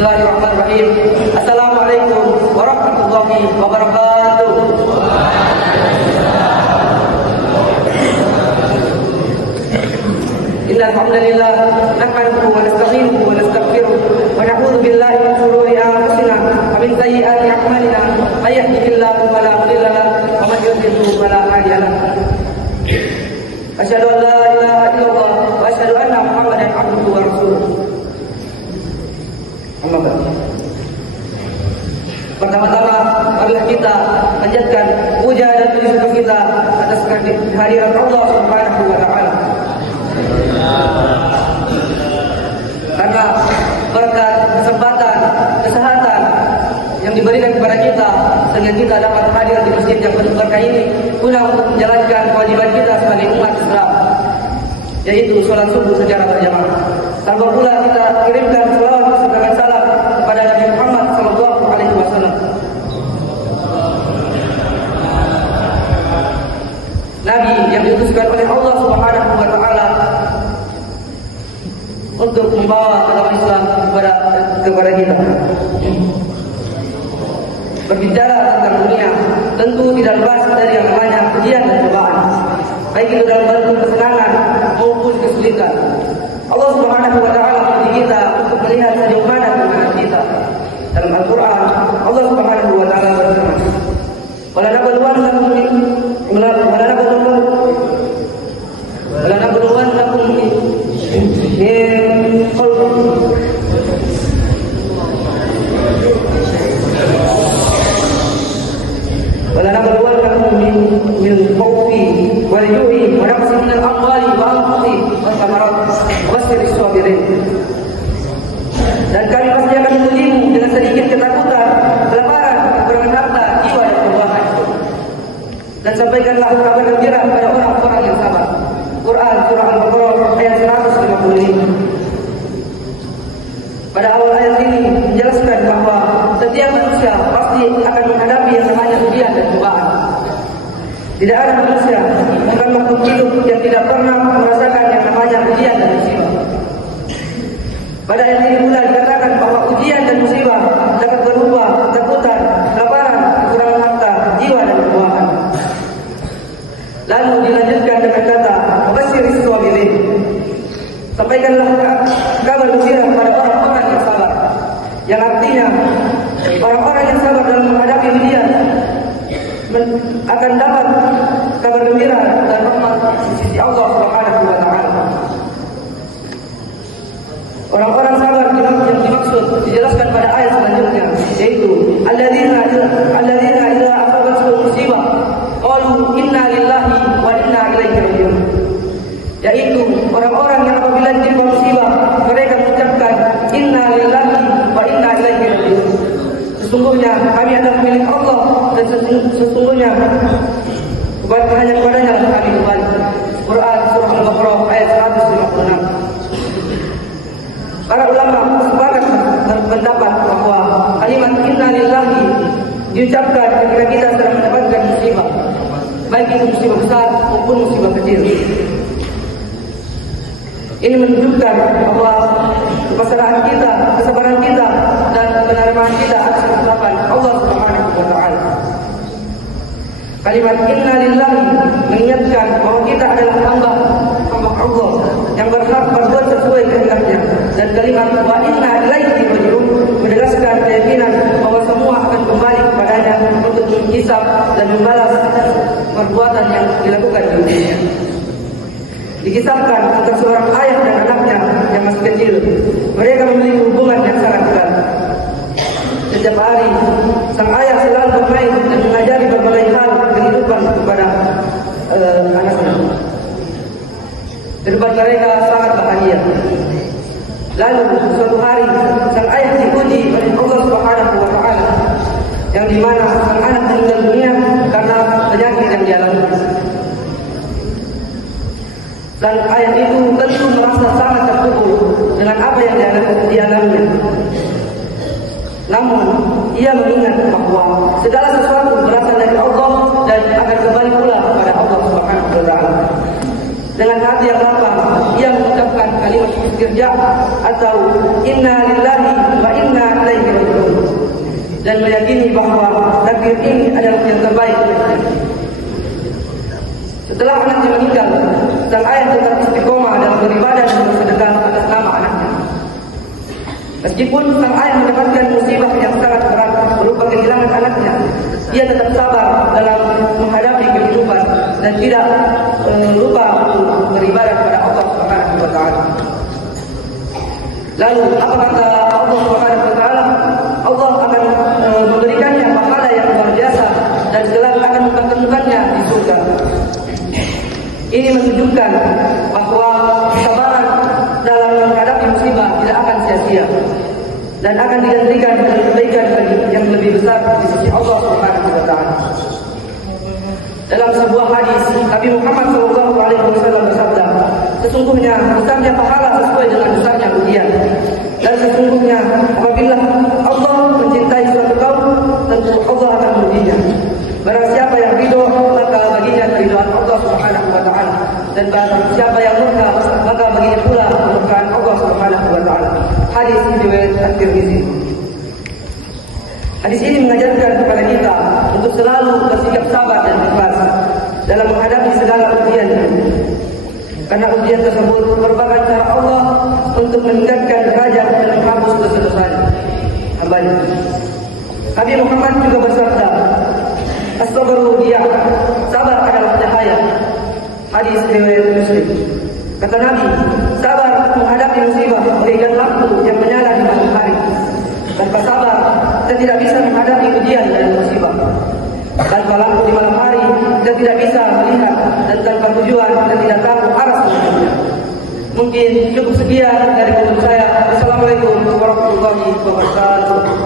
Bismillahirrahmanirrahim. Assalamualaikum warahmatullahi wabarakatuh. Innal hamdalillah nahmaduhu wa nasta'inuhu wa nastaghfiruh wa na'udzu billahi min shururi anfusina wa min sayyiati a'malina. May yahdihillahu fala mudilla lahu wa man yudlil fala hadiya lahu. Asyhadu an la ilaha illallah wa asyhadu anna Muhammadan abduhu wa rasuluh. Amma ba'd. Pertama-tama marilah kita panjatkan puja dan puji syukur kita atas kehadiran Allah Subhanahu wa taala. Karena berkat kesempatan, kesehatan yang diberikan kepada kita sehingga kita dapat hadir di masjid yang penuh berkah ini guna untuk menjalankan kewajiban kita sebagai umat Islam, yaitu sholat subuh secara berjamaah. Tanpa pula kita kirimkan selawat dan salam kepada Nabi Muhammad sallallahu alaihi wasallam, Nabi yang diutuskan oleh Allah Subhanahu wa taala untuk membawa agama Islam kepada kita. Berbicara tentang dunia tentu tidak lepas dari yang namanya ujian dan cobaan, baik itu dalam bentuk kesenangan maupun kesulitan. Allah Subhanahu wa taala menguji kita untuk melihat sejauh mana keimanan kita. Dalam Al-Qur'an Allah Subhanahu wa taala berfirman, "Wala nabluwannakum min khawfi wal ju'i wa naqsin min al-amwali wal anfusi was thamarat wa bashshiris sabirin." Dan kami pasti akan mengujimu dengan sedikit ketakutan, kelaparan, kekurangan harta, jiwa dan keuangan. Dan sampaikanlah kabar gembira kepada orang-orang yang sabar. Quran surah Al-Baqarah ayat 155. Pada awal ayat ini menjelaskan bahwa setiap manusia pasti akan menghadapi yang namanya ujian dan cobaan. Tidak ada manusia, bukan makhluk hidup yang tidak pernah merasakan yang namanya ujian dan musibah. Pada ayat ini pula dikatakan bahwa ujian dan musibah dapat berupa ketakutan, kelaparan, kekurangan harta, jiwa dan keuangan. Lalu dilanjutkan dengan kata "Wabashshiris sabirin." Sampaikanlah kabar gembira kepada orang-orang yang sabar, yang artinya orang-orang yang sabar dalam menghadapi ujian akan dapat kabar gembira dan rahmat di sisi Allah Subhanahu wa taala. Orang-orang sabar yang dimaksud dijelaskan pada ayat selanjutnya, yaitu alladzina idza asabatuhum musibah qalu inna lillahi wa inna ilaihi raji'un. Yaitu orang-orang yang apabila ditimpa musibah mereka mengucapkan inna lillahi wa inna ilaihi raji'un. Sesungguhnya kami adalah milik Allah dan sesungguhnya hanya kepadanya lah kami kembali. Quran surah Al-Baqarah ayat 156. Para ulama sepakat berpendapat bahwa kalimat inna lillahi diucapkan ketika kita sedang mendapatkan musibah, baik itu musibah besar maupun musibah kecil. Ini menunjukkan bahwa kepasrahan kita, kesabaran kita, dan penerimaan kita atas ketetapan Allah Subhanahu wa taala. Kalimat inna lillahi mengingatkan bahwa kita adalah hamba Allah yang berhak berbuat sesuai kehendaknya, dan kalimat wa inna ilaihi raji'un menegaskan keyakinan bahwa semua akan kembali kepadanya untuk menghisab dan membalas perbuatan yang dilakukan di dunia. Dikisahkan tentang seorang ayah dan anaknya yang masih kecil. Mereka memiliki hubungan yang sangat dekat. Setiap hari sang ayah selalu bermain dan mengajari berbagai hal kehidupan kepada anaknya. Kehidupan mereka sangat bahagia. Lalu suatu hari sang ayah diuji oleh Allah Subhanahu wa taala, yang dimana sang anak meninggal dunia karena penyakit yang dialami. Dan ayah itu tentu merasa sangat terpukul dengan apa yang dialaminya. Namun ia mengingat bahwa segala sesuatu berasal dari Allah dan akan kembali pula kepada Allah Subhanahu wa taala. Dengan hati yang lapang ia mengucapkan kalimat istirja atau inna lillahi wa inna dan meyakini bahwa takdir ini adalah yang terbaik. Setelah anaknya meninggal, sang ayah tetap istiqomah dalam beribadah dan bersedekah atas nama anaknya. Meskipun sang ayah mendapatkan musibah yang sangat berat berupa kehilangan anaknya, ia tetap sabar dalam menghadapi kehidupan dan tidak lupa untuk beribadah kepada Allah Subhanahu wa taala. Lalu apa kata Allah Subhanahu wa taala? Allah akan memberikannya pahala yang luar biasa dan kelak akan mempertemukannya di surga. Ini menunjukkan bahwa kesabaran dalam menghadapi musibah tidak akan sia-sia dan akan digantikan dengan kebaikan yang lebih besar di sisi Allah Subhanahu wa taala. Dalam sebuah hadis, Nabi Muhammad SAW bersabda, sesungguhnya besarnya pahala sesuai dengan besarnya ujian. Dan sesungguhnya apabila Allah mencintai suatu kaum, tentu Allah akan mengujinya. Barang siapa yang ridho, maka baginya keridhaan Allah Subhanahu wa taala. Dan barang siapa yang murka, maka baginya pula kemurkaan Allah Subhanahu wa taala. Hadis riwayat At-Tirmizi. Hadis ini mengajarkan kepada kita untuk selalu bersikap sabar dan ikhlas dalam menghadapi segala ujian. Karena ujian tersebut merupakan cara Allah untuk meningkatkan derajat dan menghapus dosa-dosa hamba-Nya. Nabi Muhammad juga bersabda, "As-sabru diyah." Sabar adalah cahaya. Hadis riwayat Muslim. Kata Nabi, sabar menghadapi musibah bagaikan lampu yang menyala di malam hari. Tanpa sabar, kita tidak bisa menghadapi ujian dan musibah. Tanpa lampu di malam hari, kita tidak bisa melihat, dan tanpa tujuan, kita tidak tahu arah selanjutnya. Mungkin cukup sekian dari menurut saya. Assalamualaikum warahmatullahi wabarakatuh.